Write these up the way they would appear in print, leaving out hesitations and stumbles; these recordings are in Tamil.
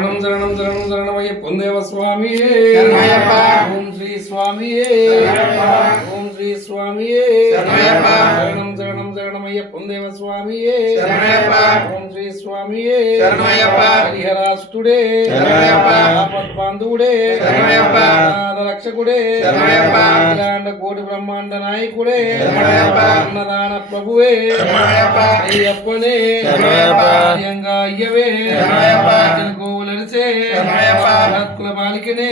శరణం శరణం శరణం శరణమయ్యప్పం దేవ స్వామి ఓం శ్రీ స్వామి ఓం శ్రీ స్వామి శరణం శరణం శరణమయ్యప్పం దేవ స్వామి ఓం శ్రీ స్వామి హరిహరాష్టుడే ఆపద్బాంధవుడే రక్షకుడే కోటి బ్రహ్మాండ నాయకుడే అన్నదాన ప్రభువే అయ్యప్పనే అయ్యవే గోవులరిసే కుల బాలికనే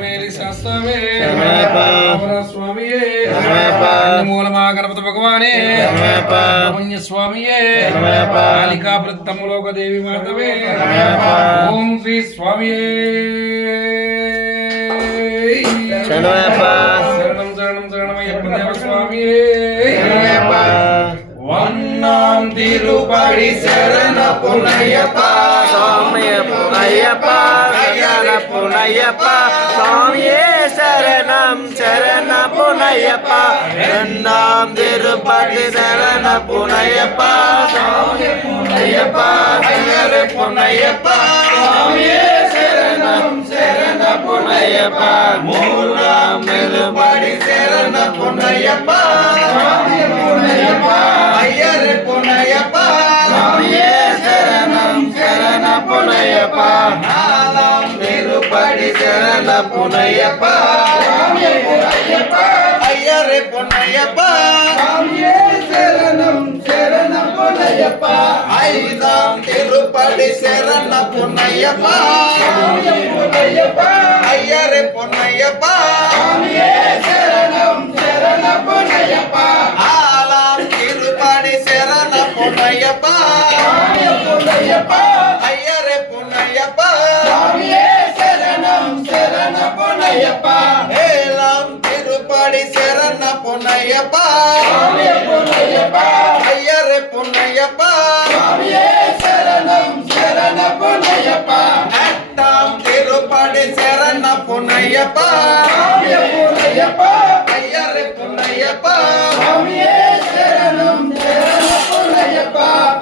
మేలి శాస్త్రమే స్వామియే మూలమా గణపతి భగవానే పుణ్య స్వామియే కాళికా వృత్తములోక దేవి మాతవే ఓం శ్రీ స్వామియే శరణం శరణం శరణమయ్యప్ప దేవ స్వామియే வண்ணாம் திருப்படி சரண புனையப்பா சாமியே புனையப்பா சரண புனையப்பா சாமியே சரணம் சரண புனையப்பா வண்ணாம் திருப்படி சரண புனையப்பா சாமியே புனையப்பா சரண புனையப்பா சாமியே சரணம் சரண புனையப்பா மூலம் திருப்படி சரண புனையப்பா சாமியே புனையப்பா ஐயரே புனையப்பா சாமியே சரணம் சரண புனையப்பா நாலாம் திருப்படி சரண புனையப்பா சாமியே புனையப்பா ஐயரே புனையப்பா சாமியே சரணம் சரண புனையப்பா ஐந்தாம் திருப்படி சரண புனையப்பா சாமியே புனையப்பா ஐயரே புனையப்பா சாமியே சரணம் சரண புனையப்பா శరణ పునయ్యప్ప పునయ్యప్ప అయ్యరే పునయ్యప్ప స్వామియే శరణం శరణ పునయ్యప్ప ఏలం తిరుపడి శరణ పునయ్యప్ప స్వామియే పునయ్యప్ప అయ్యరే పునయ్యప్ప స్వామియే శరణం శరణ పునయ్యప్ప అట్టాం తిరుపడి శరణ పునయ్యప్ప స్వామియే పునయ్యప్ప అయ్యరే పునయ్యప్ప స్వామియే శరణం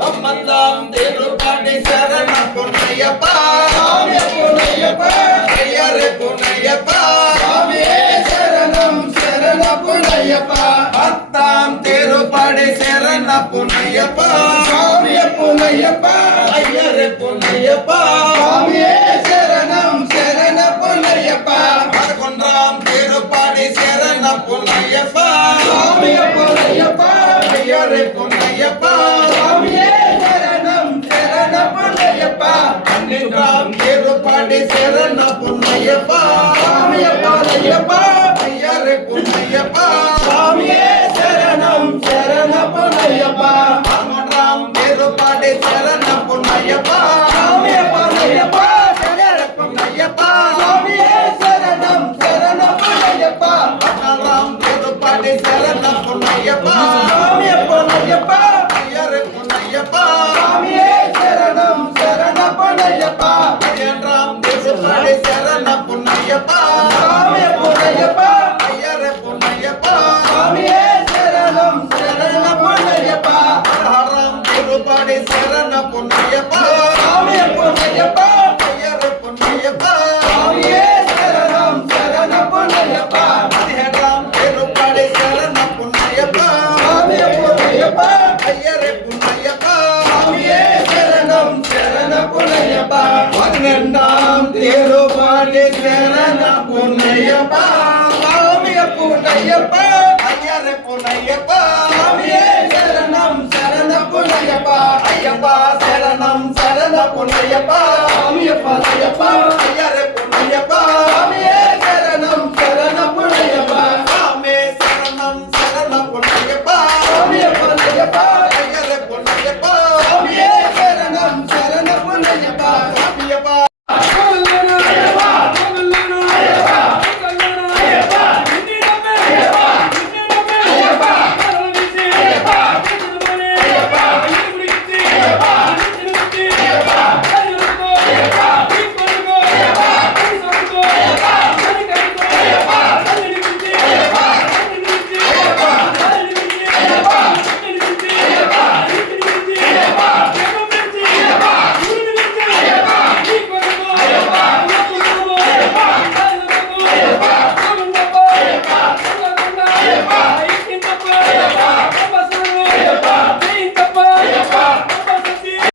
ஒன்பதாம் திருப்படி சரண புனையப்பா சாமியே புனையப்பா ஐயரே புனையப்பா சாமியே சரணம் சரண புனையப்பா பத்தாம் திருப்படி சரண புனையப்பா சாமியே புனையப்பா ஐயரே புனையப்பா சாமியே சரணம் சரண புனையப்பா பதினொன்றாம் திருப்படி சரண புனையப்பா சாமியே புனையப்பா ஐயரே புனையப்பா சாமியே சரணம் சரண புனையப்பா பன்னிரண்டாம் திருப்படி சரண புனையப்பா சாமியே புனையப்பா ஐயரே புனையப்பா சாமியே சரணம் சரண புனையப்பா பதினொன்றாம் திருப்படி சரண புனையப்பா சாமியே புனையப்பா ஐயரே புனையப்பா சாமியே சரணம் சரண புனையப்பா பதினாறாம் திருப்படி சரண புனையப்பா சாமியே புனையப்பா ஐயரே புனையப்பா சாமியே சரணம் சரண புனையப்பா பதினொன்றாம் திருப்படி சரண புனையப்பா சாமியே புனையப்பா ஐயரே புனையப்பா சாமியே சரணம் சரண புனையப்பா பதினாறாம் திருப்படி சரண புனையப்பா சாமியே புனையப்பா ஐயரே புனையப்பா சாமியே சரணம் சரண புனையப்பா பதினேழாம் திருப்படி சரண புனையப்பா சாமியே புனையப்பா ஐயரே புனையப்பா சாமியே சரணம் சரண புனையப்பா பதினெண்டாம் திருப்படி சரண புனையப்பா சாமியே புனையப்பா ஐயரே புனையப்பா சாமியே சரணம் சரண புனையப்பா ஐயப்பா சரணம் சரண புனையப்பா சாமியே புனையப்பா ஐயரே புனையப்பா சாமியே சரணம் சரண புனையப்பா சாமியே சரணம் சரண புனையப்பா சாமியே புனையப்பா ஐயரே புனையப்பா சாமியே சரணம் சரண புனையப்பா